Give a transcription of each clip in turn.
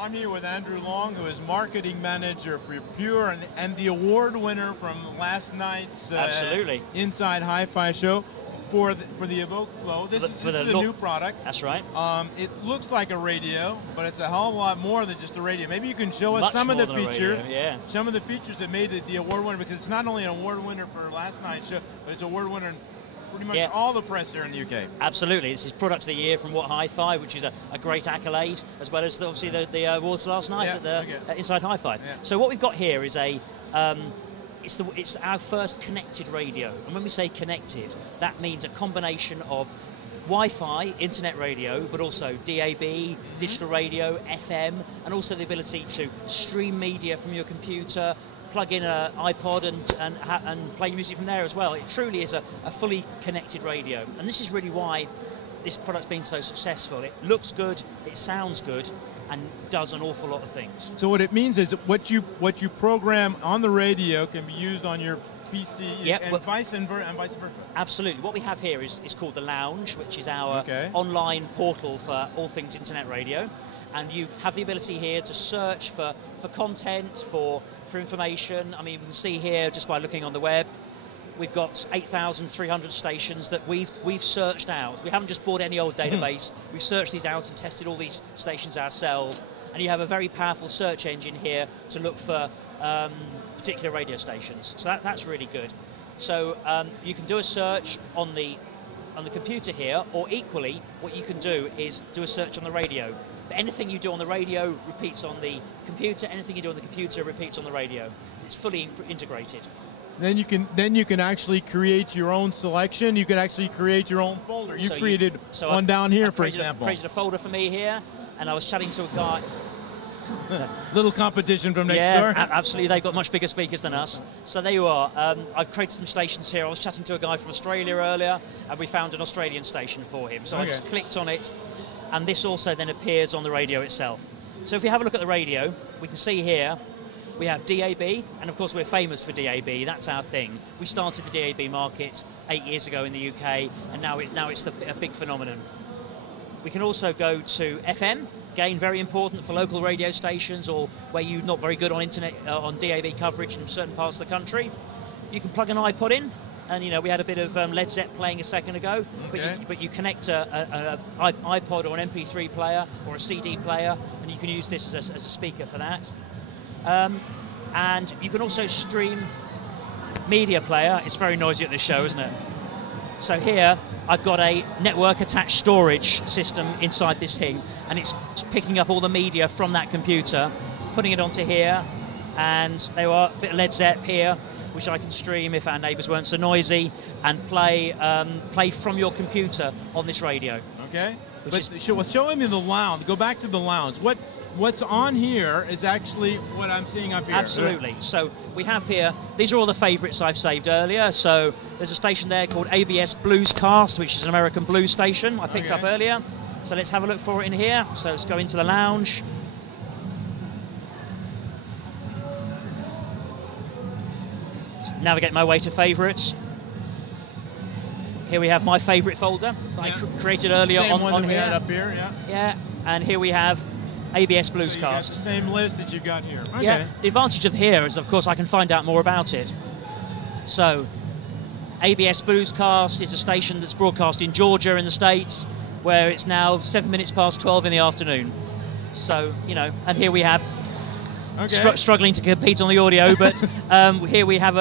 I'm here with Andrew Long, who is marketing manager for Pure and the award winner from last night's absolutely Inside Hi-Fi show for the Evoke Flow. This is a new product. That's right. It looks like a radio, but it's a hell of a lot more than just a radio. Maybe you can show us some of the features. Some of the features that made it the award winner, because it's not only an award winner for last night's show, but it's an award winner pretty much all the press here in the UK. Absolutely. This is Product of the Year from What Hi-Fi, which is a great accolade, as well as obviously the awards last night at the Inside Hi-Fi. Yeah. So what we've got here is it's our first connected radio. And when we say connected, that means a combination of Wi-Fi, internet radio, but also DAB, digital radio, FM, and also the ability to stream media from your computer, plug in an iPod and play music from there as well. It truly is a fully connected radio. And this is really why this product's been so successful. It looks good, it sounds good, and does an awful lot of things. So what it means is that what you program on the radio can be used on your PC and vice versa. Absolutely. What we have here is called the Lounge, which is our online portal for all things internet radio. And you have the ability here to search for content, for information. I mean, you can see here just by looking on the web, we've got 8,300 stations that we've searched out. We haven't just bought any old database. We've searched these out and tested all these stations ourselves. And you have a very powerful search engine here to look for particular radio stations. So that's really good. So you can do a search on the computer here, or equally, what you can do is do a search on the radio. But anything you do on the radio repeats on the computer. Anything you do on the computer repeats on the radio. It's fully integrated. Then you can actually create your own selection. You can actually create your own folder. You created one down here, for example. I created a folder for me here, and I was chatting to a guy. Little competition from next door. Yeah, absolutely. They've got much bigger speakers than us. So there you are. I've created some stations here. I was chatting to a guy from Australia earlier, and we found an Australian station for him. So I just clicked on it, and this also then appears on the radio itself. So if we have a look at the radio, we can see here we have DAB, and of course we're famous for DAB. That's our thing. We started the DAB market 8 years ago in the UK, and now it's a big phenomenon. We can also go to FM. Again, very important for local radio stations or where you're not very good on internet, on DAB coverage in certain parts of the country. You can plug an iPod in, and we had a bit of Led Zepp playing a second ago, but you connect an iPod or an MP3 player or a CD player, and you can use this as a speaker for that. And you can also stream media player. It's very noisy at this show, isn't it? So here, I've got a network-attached storage system inside this thing, and it's picking up all the media from that computer, putting it onto here, and there are a bit of Led Zepp here, which I can stream if our neighbours weren't so noisy, and play from your computer on this radio. Okay. Show me the lounge. Go back to the lounge. What's on here is actually what I'm seeing up here. Absolutely. So we have here, these are all the favourites I've saved earlier. So there's a station there called ABS Bluescast, which is an American blues station I picked up earlier. So let's have a look for it in here. So let's go into the lounge. Navigate my way to favourites. Here we have my favourite folder that I created earlier on here. We had up here, Yeah, and here we have ABS Bluescast. So you got the same list that you've got here. Okay. Yeah, the advantage of here is, of course, I can find out more about it. So, ABS Bluescast is a station that's broadcast in Georgia in the States, where it's now 7 minutes past 12 in the afternoon. So, and here we have struggling to compete on the audio, but here we have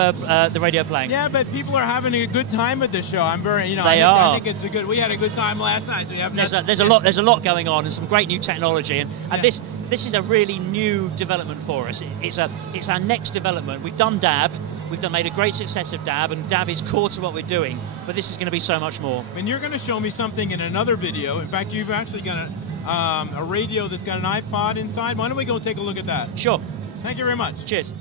the radio playing. Yeah, but people are having a good time at this show. I'm very, I think it's we had a good time last night. So there's a lot going on, and some great new technology, and this is a really new development for us. It's our next development. We've done DAB. We've made a great success of DAB, and DAB is core to what we're doing. But this is going to be so much more. And you're going to show me something in another video. In fact, you've actually got a radio that's got an iPod inside. Why don't we go take a look at that? Sure. Thank you very much. Cheers.